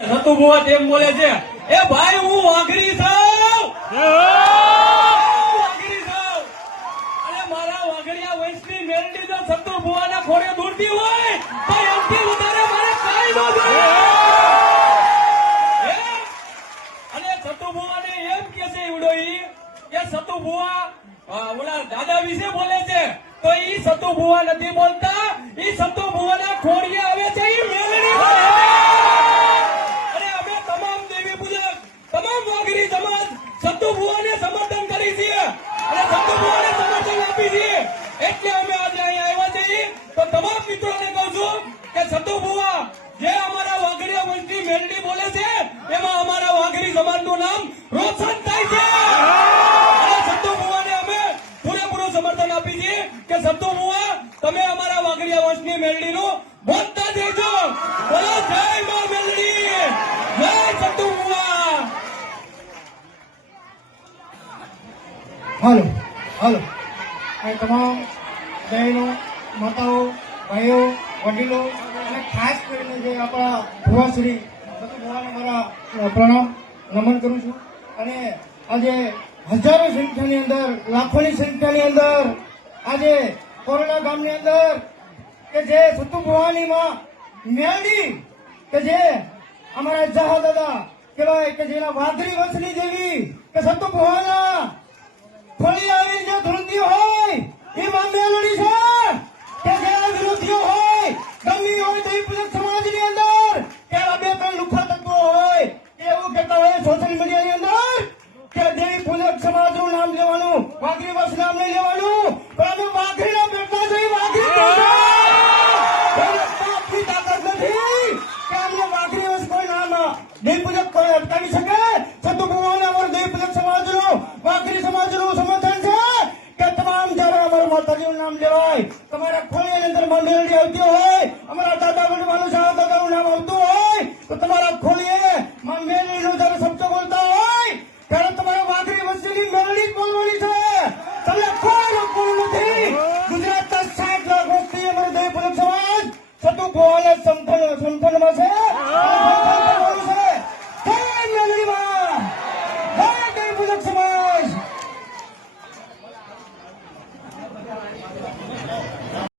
સતુ બુઆ તેમ બોલે છે, એ ભાઈ હું વાઘરી છું, વાઘરી છું. અને મારા વાઘડિયા વંશની મેલડી જો સતુ બુઆના ખોળે દોડતી હોય તો એમથી વધારે મારે કાંઈ ન જોઈએ. અને સતુ બુઆને એમ કે છે ઈવડોઈ કે સતુ બુઆ ઓલા દાદા વિશે બોલે છે, તો ઈ સતુ બુઆ નથી બોલતા, ઈ સતુ બુઆના ખોળે આવે છે ઈ મેલડી છે. તમામ વાઘરી સમાજ સતુ બુઆને સમર્થન કરી છે અને સતુ બુઆને સમર્થન આપી છે. એટલે અમે આજે અહીંયા આવ્યા છીએ. તો તમામ મિત્રોને કહું છું કે સતુ બુઆ જે અમારા વાઘરિયા વંશની મેલડી બોલે છે એમાં અમારા વાઘરી સમાજનું નામ રોશન થાય છે. અને સતુ બુઆને અમે પૂરેપૂરું સમર્થન આપી છે કે સતુ બુઆ તમે અમારા વાઘરિયા વંશની મેલડીનું બોલતા દેજો. બોલો જય મા મેલડી, જય સતુ બુઆ. હાલો હાલો આ તમામ બહેનો, માતાઓ, ભાઈઓ, વડીલો અને ખાસ કરીને જે આપણા ભુવાશ્રી સતુ ભુવાને મારા પ્રણામ નમન કરું છું. અને આજે હજારો સંખ્યાની અંદર, લાખોની સંખ્યાની અંદર આજે કોરોના ગામની અંદર કે જે સતુ ભુવાની માં મેલડી કે જે અમારા જહા દાદા કહેવાય કે જેના વાઘરી વંશની દેવી કે સતુ ભુવાના ફળી આવી જે ધૂળતી હોય એ માં મેલડી છે કે જેના વિરોધીઓ હોય ગમી હોય તો પૂજક સમાજની અંદર કે બે ત્રણ લુખા તત્વો હોય એવું કહેતા હોય સોશિયલ મીડિયાની અંદર કે દેવી પૂજક સમાજનું નામ લેવાનું, વાઘરી વંશ નામ નહીં લેવાનું, પણ અમે વાઘરીના બેઠા છીએ. વાઘરી આપની તાકાત નથી કે અમને વાઘરી વંશ કોઈ નામ દેવી પૂજક કોઈ અટકાવી શકે. સતુ ભુવાને અમારું દેવી પૂજક સમાજનું, વાઘરી સમાજનું સમર્થન છે કે તમામ જયારે અમારા માતાજીનું નામ લેવાય, તમારા ખોળીની અંદર માં મેલડી આવતી હોય